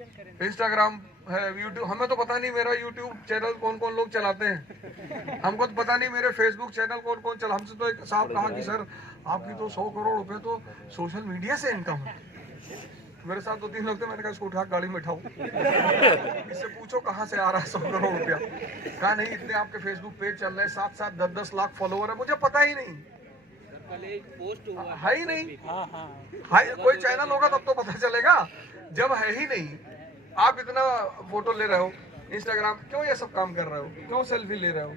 Instagram है, YouTube, हमें तो पता नहीं मेरा यूट्यूब चैनल कौन कौन लोग चलाते हैं, हमको तो पता नहीं मेरे फेसबुक चैनल कौन कौन चला। हमसे तो एक साहब कहा कि सर आपकी तो 100 करोड़ रुपए तो सोशल मीडिया से इनकम है। मेरे साथ 2-3 लोग थे, मैंने कहा इसको उठा गाड़ी में बैठाओ, इससे पूछो कहाँ से आ रहा है 100 करोड़ रुपया। कहा नहीं, इतने आपके फेसबुक पेज चल रहे हैं, 7-7 10-10 लाख फॉलोवर है, मुझे पता ही नहीं है ही नहीं। है कोई चैनल होगा तब तो पता चलेगा, जब है ही नहीं। आप इतना फोटो ले रहे हो इंस्टाग्राम, क्यों ये सब काम कर रहे हो, क्यों सेल्फी ले रहे हो?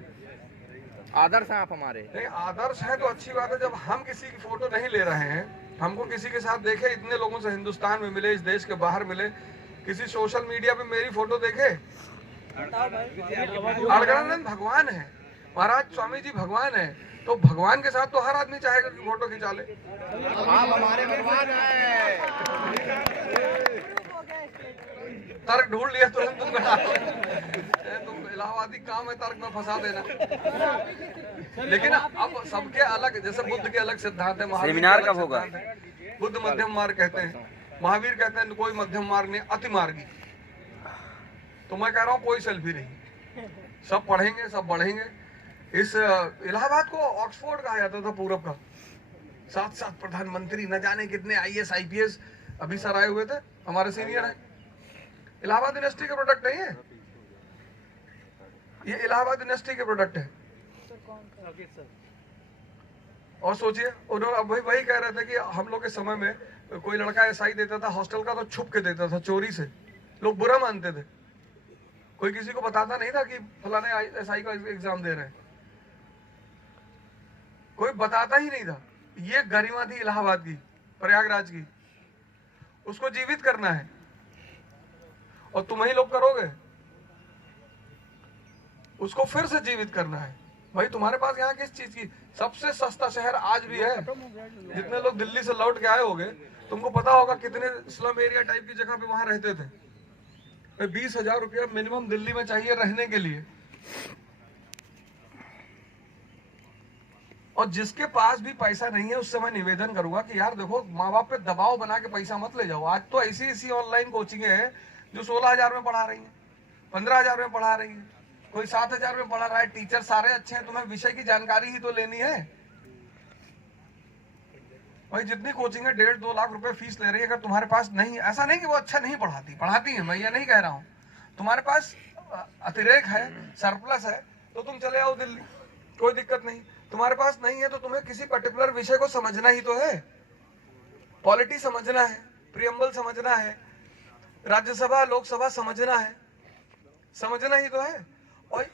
आदर्श हैं आप हमारे। नहीं, आदर्श है तो अच्छी बात है। जब हम किसी की फोटो नहीं ले रहे हैं, हमको किसी के साथ देखे, इतने लोगों से हिंदुस्तान में मिले, इस देश के बाहर मिले, किसी सोशल मीडिया पे मेरी फोटो देखे। अड़गड़ानंद भगवान है, महाराज स्वामी जी भगवान है, तो भगवान के साथ तो हर आदमी चाहेगा कि फोटो खिंचा ले। आप हमारे भगवान हैं। तर्क ढूंढ लिया तुरंत तुम बना, तुम इलाहाबादी काम है तर्क में फंसा देना। लेकिन अब सबके अलग, जैसे बुद्ध के अलग सिद्धांत है, सेमिनार कब होगा? बुद्ध मध्यम मार्ग कहते हैं, महावीर कहते हैं कोई मध्यम मार्ग नहीं, अति मार्गी। तो मैं कह रहा हूँ कोई सेल्फी नहीं, सब पढ़ेंगे, सब बढ़ेंगे। इस इलाहाबाद को ऑक्सफोर्ड कहा जाता था पूरब का। 7-7 प्रधानमंत्री, न जाने कितने IAS IPS अभी सर आए हुए थे, हमारे सीनियर हैं। इलाहाबाद यूनिवर्सिटी के प्रोडक्ट नहीं है ये, इलाहाबाद यूनिवर्सिटी के प्रोडक्ट है। और सोचिए, उन्होंने अब वही कह रहे थे कि हम लोग के समय में कोई लड़का SI देता था हॉस्टल का, तो छुप के देता था, चोरी से, लोग बुरा मानते थे। कोई किसी को बताता नहीं था कि फलाने SI का एग्जाम दे रहे हैं, कोई बताता ही नहीं था। ये गरिमा थी इलाहाबाद की, प्रयागराज की, उसको जीवित करना है और तुम ही लोग करोगे, उसको फिर से जीवित करना है। भाई तुम्हारे पास यहाँ किस चीज की, सबसे सस्ता शहर आज भी है। जितने लोग दिल्ली से लौट के आए होंगे, तुमको पता होगा कितने स्लम एरिया टाइप की जगह पे वहां रहते थे। 20,000 रुपया मिनिमम दिल्ली में चाहिए रहने के लिए। और जिसके पास भी पैसा नहीं है, उससे मैं निवेदन करूंगा कि यार देखो, माँ बाप पे दबाव बना के पैसा मत ले जाओ। आज तो ऐसी ऑनलाइन कोचिंगें हैं जो 16,000 में पढ़ा रही है, 15,000 में पढ़ा रही है, कोई 7,000 में पढ़ा रहा है। टीचर सारे अच्छे हैं, तुम्हें विषय की जानकारी ही तो लेनी है। भाई जितनी कोचिंग है 1.5-2 लाख रुपए फीस ले रही है। अगर तुम्हारे पास नहीं, ऐसा नहीं कि वो अच्छा नहीं पढ़ाती है, मैं ये नहीं कह रहा हूँ, तुम्हारे पास अतिरेक है, सरप्लस है, तो तुम चले आओ दिल्ली, कोई दिक्कत नहीं। तुम्हारे पास नहीं है तो तुम्हें किसी पर्टिकुलर विषय को समझना ही तो है। पॉलिटी समझना है, प्रियम्बल समझना है, राज्यसभा लोकसभा समझना है, समझना ही तो है। और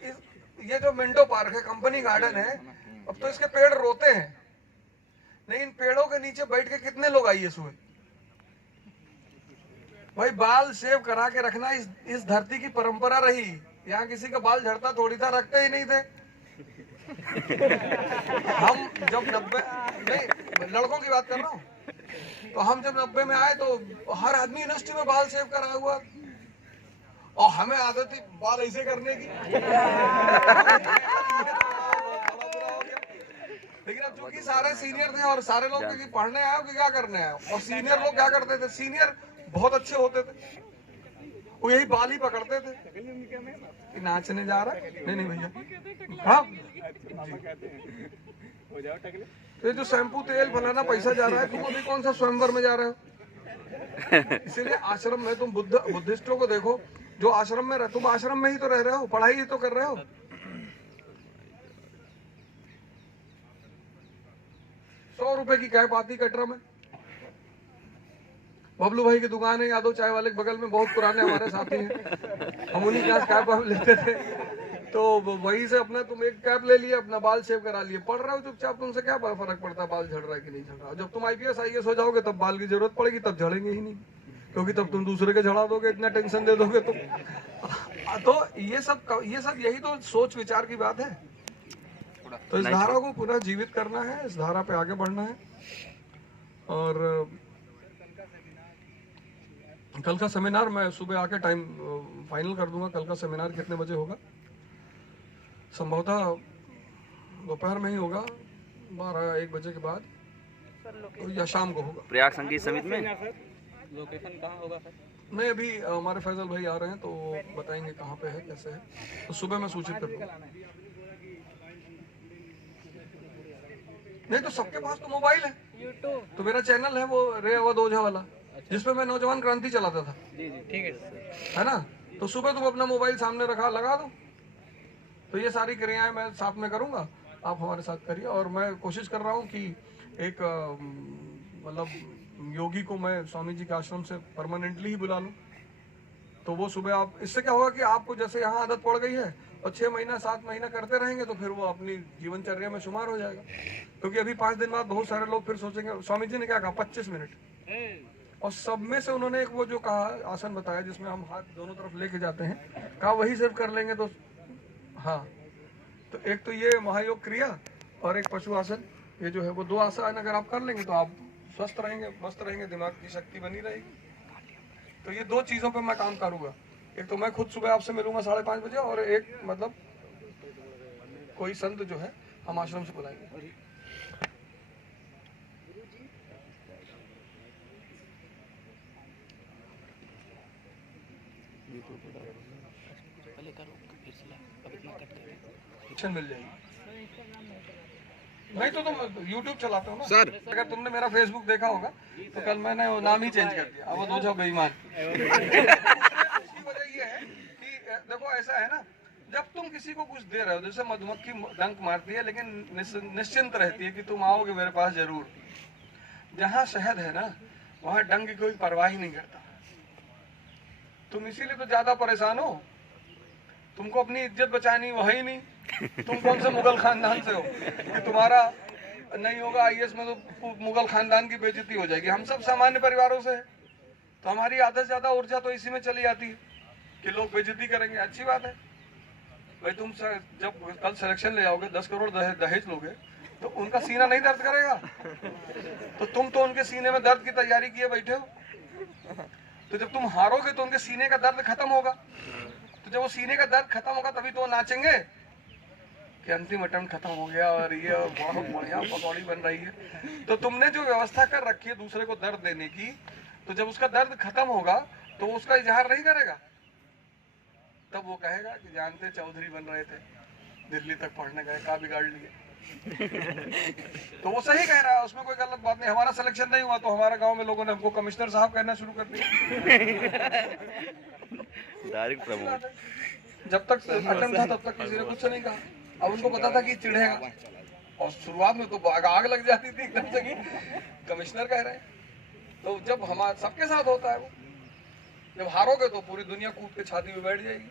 ये जो मिंटो पार्क है, कंपनी गार्डन है, अब तो इसके पेड़ रोते हैं, नहीं इन पेड़ों के नीचे बैठ के कितने लोग आइए सुबह। भाई बाल शेव करा के रखना इस धरती की परंपरा रही। यहाँ किसी का बाल झड़ता थोड़ी था, रखते ही नहीं थे। हम जब 90, नहीं लड़कों की बात कर रहा हूँ, तो हम जब 90 में आए तो हर आदमी यूनिवर्सिटी में बाल शेव करा हुआ, और हमें आदत थी बाल ऐसे करने की। लेकिन अब चूंकि सारे सीनियर थे और सारे लोग पढ़ने आए हो कि क्या करने आए, और सीनियर लोग क्या करते थे, सीनियर बहुत अच्छे होते थे, वो यही बाल ही पकड़ते थे कि नाचने जा रहा है। नहीं भैया, हाँ ये जो शैम्पू तेल फलाना पैसा जा रहा है, तुम अभी कौन सा स्वयंवर में जा रहे हो। इसीलिए आश्रम में तुम बुद्धिस्टों को देखो, जो आश्रम में तुम आश्रम में ही तो रह रहे हो, पढ़ाई ही तो कर रहे हो। ₹100 की कैप आती कटरा में। बबलू भाई की दुकान है यादव चाय वाले के बगल में, बहुत पुराने हमारे साथी हैं, हम उन्हीं के कैप लेते थे। तो वहीं से अपना तुम एक कैप ले लिए, अपना बाल शेव करा लिए, पढ़ रहे हो चुपचाप, तुमसे क्या फर्क पड़ता है बाल झड़ रहा है कि नहीं झड़ रहा। जब तुम IPS IAS हो जाओगे तब बाल की जरूरत पड़ेगी, तब झड़ेंगे ही नहीं, क्योंकि तब तुम दूसरे के झड़ा दोगे, इतना टेंशन दे दोगे तुम। तो ये सब यही तो सोच विचार की बात है। तो इस धारा को पुनः जीवित करना है, इस धारा पे आगे बढ़ना है। और कल का सेमिनार मैं सुबह आके टाइम फाइनल कर दूंगा, कल का सेमिनार कितने बजे होगा। संभवतः दोपहर में ही होगा, 12-1 बजे के बाद, या शाम को होगा। प्रयाग संगीत समिति में लोकेशन कहाँ होगा सर? नहीं, अभी हमारे फैजल भाई आ रहे हैं तो बताएंगे कहाँ पे है, कैसे है, तो सुबह मैं सूचित कर दूंगा। नहीं तो सबके पास तो मोबाइल है, तो मेरा चैनल है वो रे अवध ओझा वाला, जिसपे मैं नौजवान क्रांति चलाता था। ठीक है है ना, तो सुबह तुम अपना मोबाइल सामने रखा लगा दो, तो ये सारी क्रियाएं मैं साथ में करूंगा, आप हमारे साथ करिए। और मैं कोशिश कर रहा हूँ कि एक मतलब योगी को मैं स्वामी जी के आश्रम से परमानेंटली ही बुला लूं, तो वो सुबह आप, इससे क्या होगा कि आपको जैसे यहाँ आदत पड़ गई है और 6 महीना 7 महीना करते रहेंगे तो फिर वो अपनी जीवनचर्या में शुमार हो जाएगा। क्योंकि अभी 5 दिन बाद बहुत सारे लोग फिर सोचेंगे स्वामी जी ने क्या कहा 25 मिनट, और सब में से उन्होंने एक वो जो कहा आसन बताया जिसमें हम हाथ दोनों तरफ लेके जाते हैं, कहा वही सिर्फ कर लेंगे तो हाँ। तो एक तो ये महायोग क्रिया और एक पशु आसन, ये जो है वो 2 आसन अगर आप कर लेंगे तो आप स्वस्थ रहेंगे, मस्त रहेंगे, दिमाग की शक्ति बनी रहेगी। तो ये 2 चीजों पे मैं काम करूंगा, एक तो मैं खुद सुबह आपसे मिलूंगा 5:30 बजे, और एक मतलब कोई संत जो है हम आश्रम से बुलाएंगे। मिल जाएगी। नहीं तो तुम YouTube चलाते हो ना सर। अगर तुमने मेरा Facebook देखा होगा तो कल मैंने वो नाम ही चेंज कर दिया, अब वो दो जो बेईमान। उसकी वजह ये है कि देखो ऐसा है ना, जब तुम किसी को कुछ दे रहे हो, जैसे मधुमक्खी डंक मारती है लेकिन निश्चिंत रहती है कि तुम आओगे मेरे पास जरूर। जहाँ शहद है ना वहाँ डंक की कोई परवाह ही नहीं करता। तुम इसीलिए तो ज्यादा परेशान हो, तुमको अपनी इज्जत बचानी वही नहीं। तुम कौन से मुगल खानदान से हो कि तुम्हारा नहीं होगा IAS में तो मुगल खानदान की बेइज्जती हो जाएगी। हम सब सामान्य परिवारों से हैं, तो हमारी आधा से ज्यादा ऊर्जा तो इसी में चली जाती है कि लोग बेइज्जती करेंगे। अच्छी बात है भाई, तुम जब कल सिलेक्शन ले जाओगे 10 करोड़ दहेज लोगे तो उनका सीना नहीं दर्द करेगा? तो तुम तो उनके सीने में दर्द की तैयारी किए बैठे हो। तो जब तुम हारोगे तो उनके सीने का दर्द खत्म होगा, तो जब वो सीने का दर्द खत्म होगा तभी तो वो नाचेंगे कि अंतिम अटेम्प्ट खत्म हो गया और ये बहुत बढ़िया पकौड़ी बन रही है। तो तुमने जो व्यवस्था कर रखी है दूसरे को दर्द देने की, तो जब उसका दर्द खत्म होगा तो उसका इजहार नहीं करेगा, तब वो कहेगा कि जानते चौधरी बन रहे थे, दिल्ली तक पढ़ने गए, का बिगाड़ लिए। तो वो सही कह रहा है, उसमें कोई गलत बात नहीं। हमारा सिलेक्शन नहीं हुआ तो हमारे गांव में लोगों ने हमको कमिश्नर साहब कहना शुरू कर दिया। Direct promote. जब तक अटेम्प्ट था तब तक किसी ने कुछ नहीं कहा। अब उनको पता था कि चिढ़ेगा, और शुरुआत में तो आग लग जाती थी एकदम से कि कमिश्नर कह रहे हैं। तो जब हमारे सबके साथ होता है वो, जब हारोगे तो पूरी दुनिया कूद के छाती में बैठ जाएगी।